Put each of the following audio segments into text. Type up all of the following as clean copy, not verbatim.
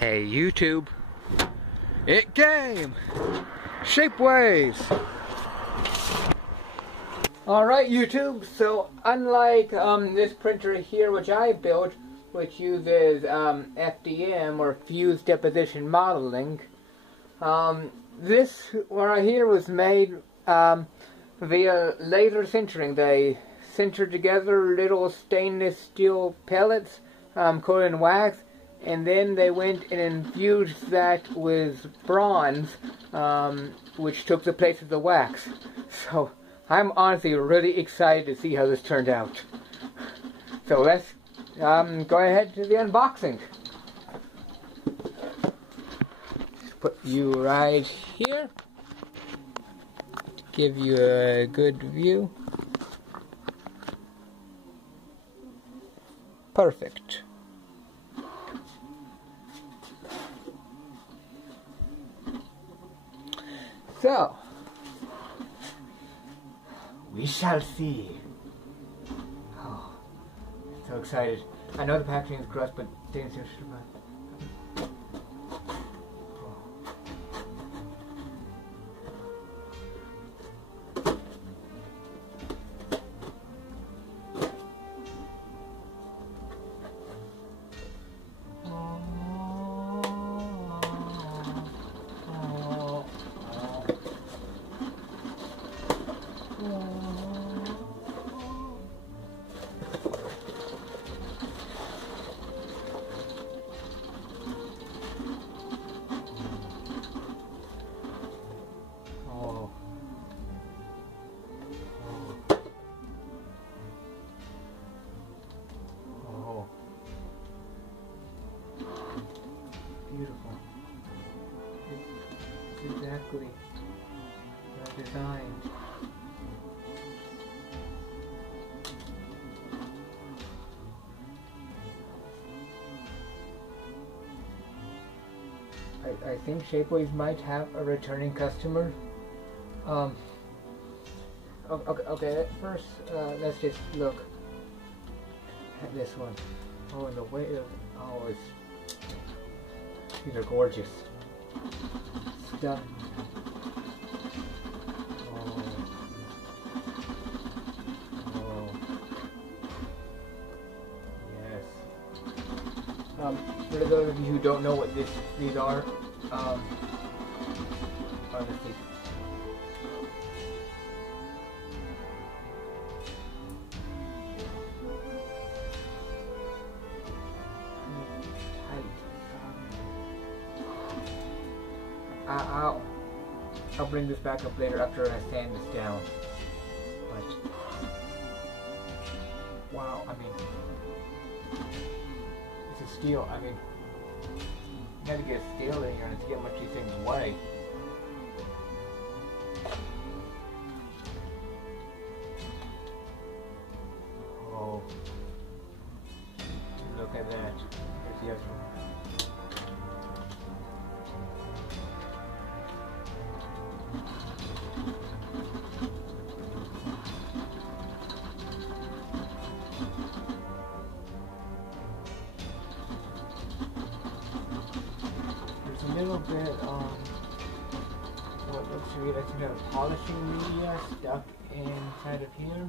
Hey YouTube, it came! Shapeways! Alright YouTube, so unlike this printer here which I built, which uses FDM or fused deposition modeling, this one right here was made via laser sintering. They sintered together little stainless steel pellets coated in wax, and then they went and infused that with bronze, which took the place of the wax. So I'm honestly really excited to see how this turned out. So let's go ahead to the unboxing. Put you right here to give you a good view. Perfect. So, we shall see. Oh, so excited. I know the packaging is gross, but didn't seem to survive. Beautiful. It's exactly what I designed. I think Shapeways might have a returning customer. Okay, first let's just look at this one. Oh, and the way of, oh, these are gorgeous. Stunning. Oh. Yes. For those of you who don't know what these are, honestly. I'll bring this back up later after I sand this down. But wow, I mean, it's a steel. I mean, you had to get steel in here and to get much of these things weigh. Oh, look at that. Here's the other one. A little bit what looks to be like some kind of polishing media stuck inside of here.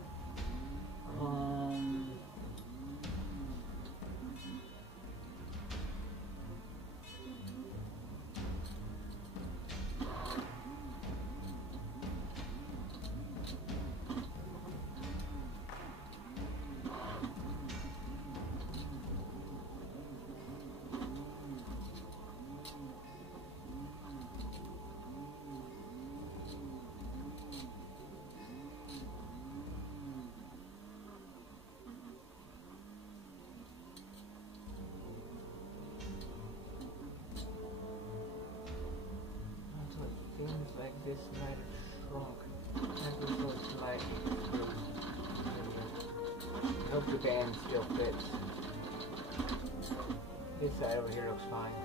Things like this might have shrunk. That was what it's like. I hope the band still fits. This side over here looks fine.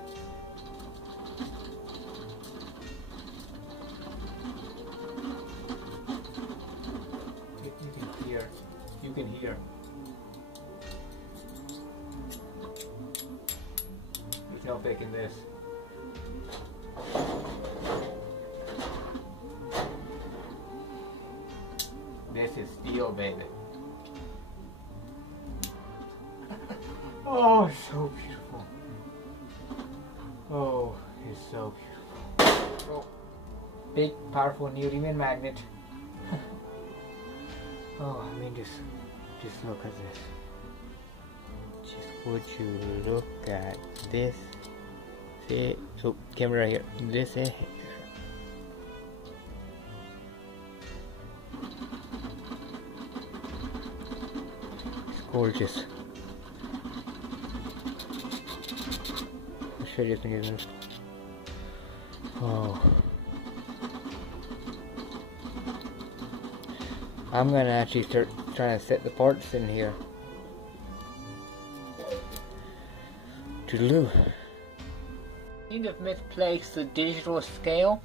You can hear. You can hear. no faking this. This is steel, baby. Oh, so beautiful. Oh, it's so beautiful. Oh, big, powerful neodymium magnet. Oh, I mean, just look at this. Just would you look at this? See, so camera right here. This is. It's gorgeous. I'll show you this again. Oh. I'm gonna actually start trying to set the parts in here. Toodaloo. Kind of misplaced the digital scale,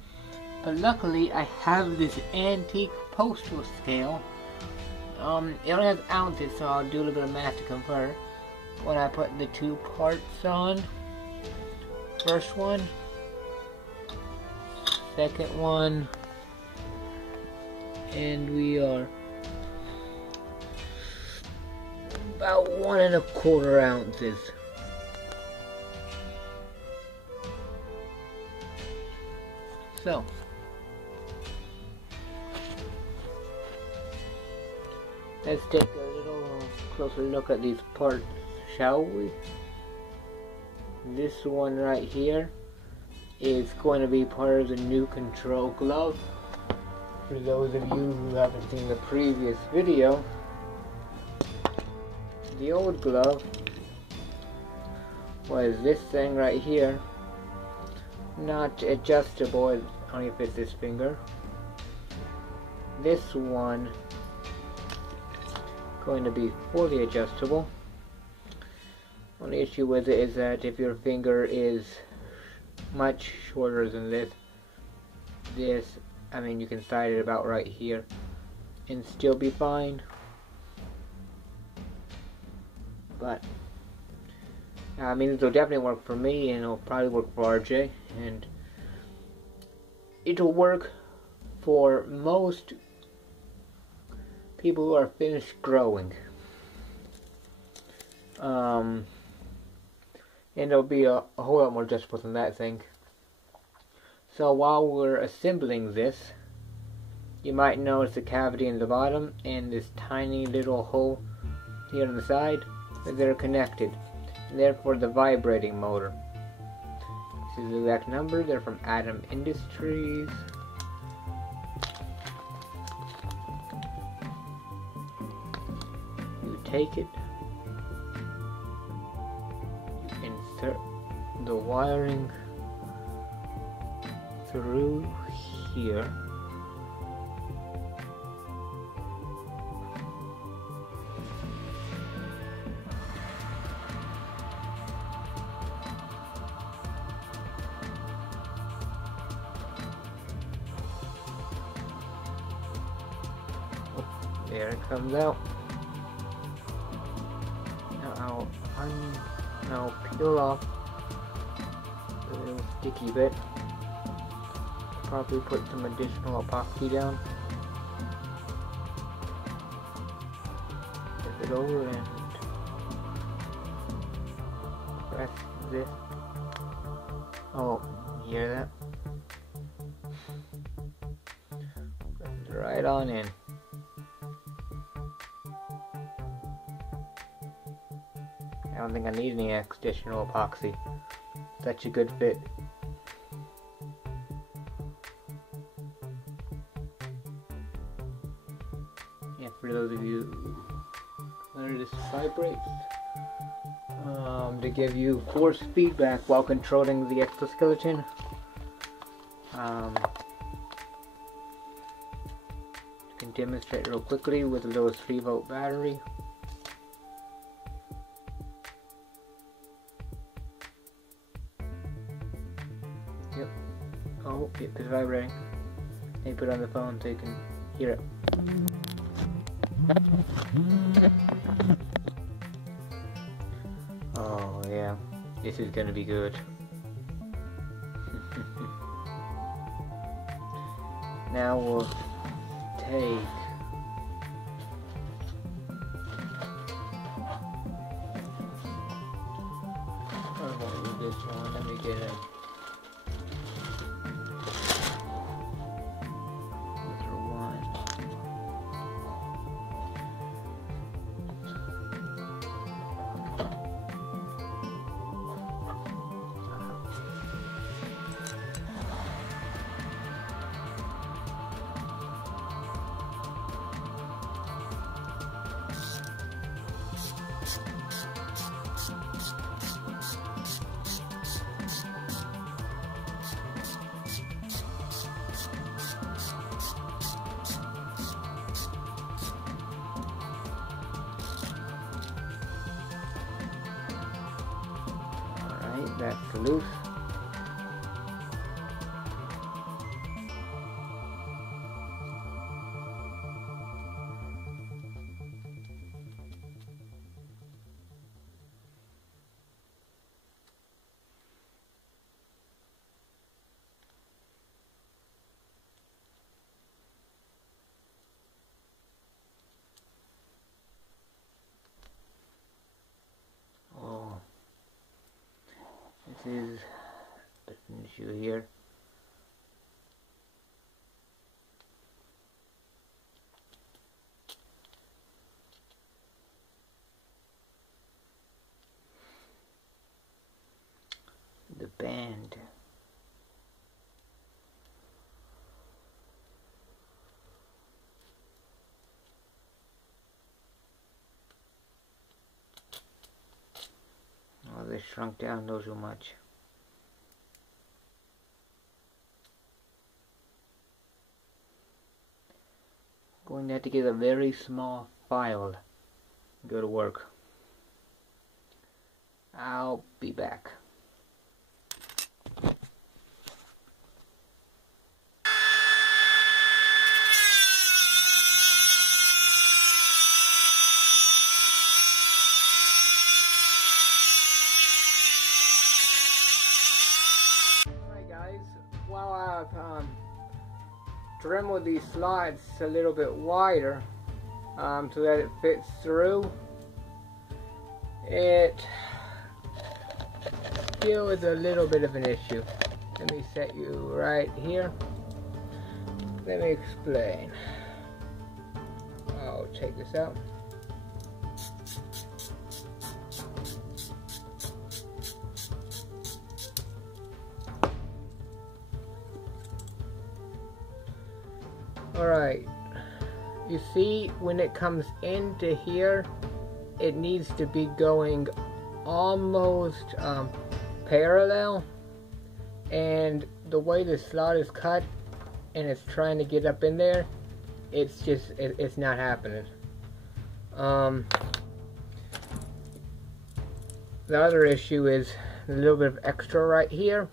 but luckily I have this antique postal scale. It only has ounces, so I'll do a little bit of math to convert. When I put the two parts on, first one, second one, and we are about 1 1/4 ounces. So, let's take a little closer look at these parts, shall we? This one right here is going to be part of the new control glove. For those of you who haven't seen the previous video, the old glove was this thing right here. Not adjustable, it only fits this finger. This one going to be fully adjustable. Only issue with it is that if your finger is much shorter than this, I mean, you can slide it about right here and still be fine. But I mean, it'll definitely work for me, and it'll probably work for RJ, and it'll work for most people who are finished growing. And it'll be a whole lot more adjustable than that thing. So while we're assembling this, you might notice a cavity in the bottom and this tiny little hole here on the side, that they're connected. And therefore the vibrating motor. This is the exact number. They're from Atom Industries. You take it, you insert the wiring through here. There it comes out. Now I'll peel off the little sticky bit. Probably put some additional epoxy down. Flip it over and press this. Oh, you hear that? Press it right on in. I don't think I need any additional epoxy. Such a good fit. Yeah, for those of you where this vibrates, to give you force feedback while controlling the exoskeleton. I can demonstrate real quickly with a little 3-volt battery. Yep. Oh, it's vibrating. Let me put it on the phone so you can hear it. Oh yeah, this is gonna be good. Now we'll take this one. Let me get it. That's loose. This is an issue here. The band. Oh, they shrunk down those too much. Going to have to get a very small file. Go to work. I'll be back. Alright guys, while I've dremel these slots a little bit wider so that it fits through, it still is a little bit of an issue. Let me set you right here. Let me explain. I'll take this out. Alright, you see when it comes into here, it needs to be going almost parallel, and the way the slot is cut and it's trying to get up in there, it's not happening. The other issue is a little bit of extra right here.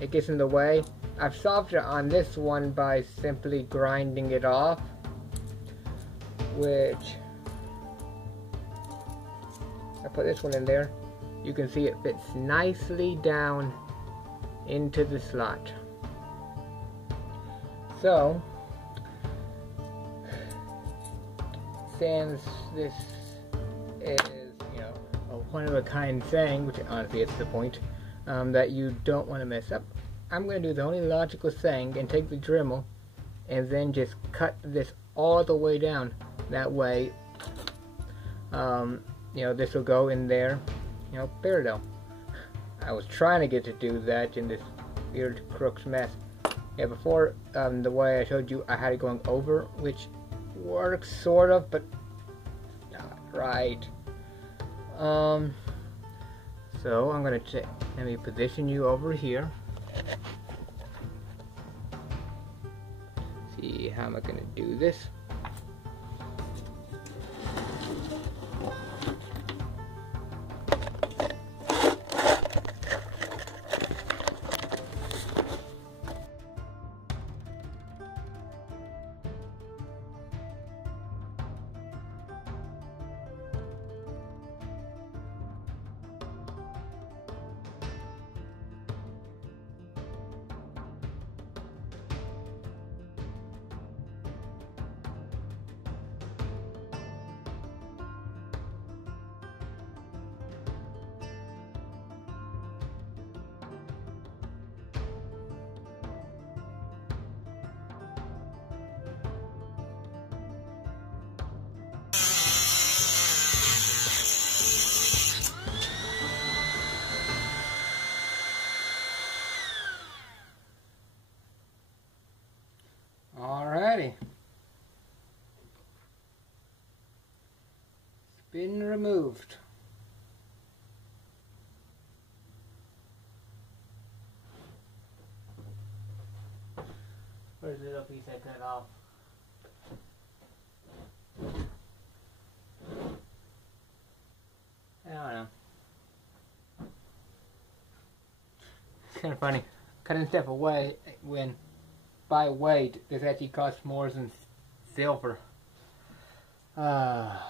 It gets in the way. I've solved it on this one by simply grinding it off, which I put this one in there. You can see it fits nicely down into the slot. So, since this is, a one-of-a-kind thing, which honestly is the point, that you don't want to mess up, I'm going to do the only logical thing and take the Dremel and then just cut this all the way down. That way, this will go in there, parallel. I was trying to get to do that in this weird crooks mess. Yeah, before, the way I showed you, I had it going over, which works sort of, but not right. So I'm going to let me position you over here. See how am I going to do this? Alrighty. It's been removed. Where's the little piece I cut off? I don't know. It's kind of funny. Cutting stuff away when by weight this actually costs more than silver. Well,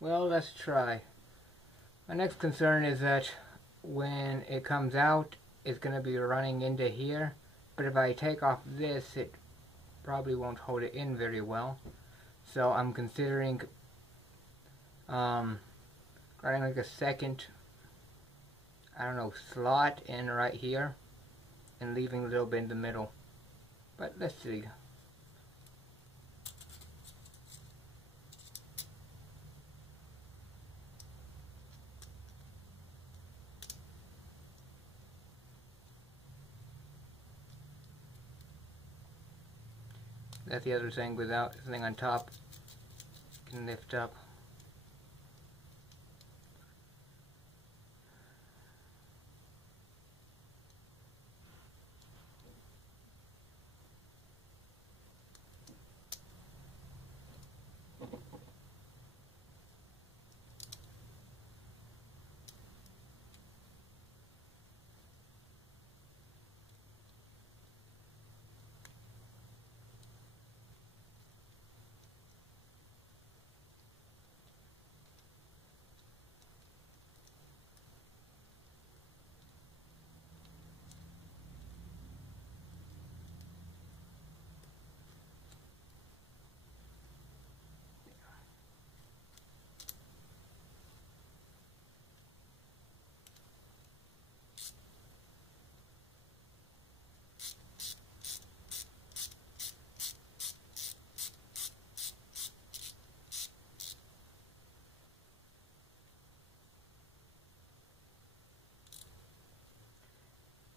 let's try. My next concern is that when it comes out, it's going to be running into here. But if I take off this, it probably won't hold it in very well. So I'm considering running like a second, I don't know, slot in right here and leaving a little bit in the middle. But let's see. That's the other thing, without this thing on top, you can lift up.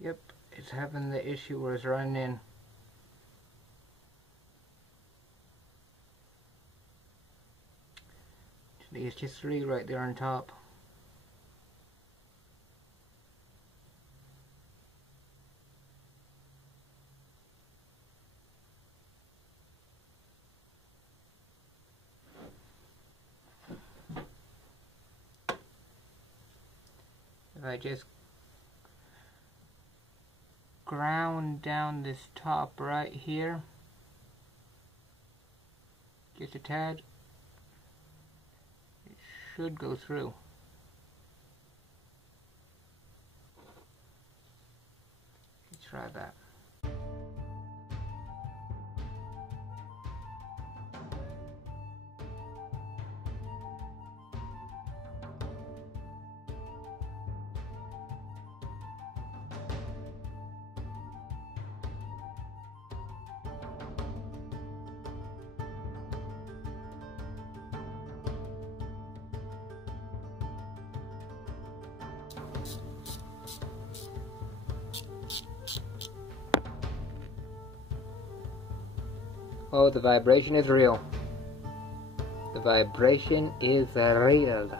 Yep, it's having the issue where it's running. Actually, it's just 3 right there on top. If I just ground down this top right here, just a tad, it should go through. Let's try that. Oh, the vibration is real. The vibration is real.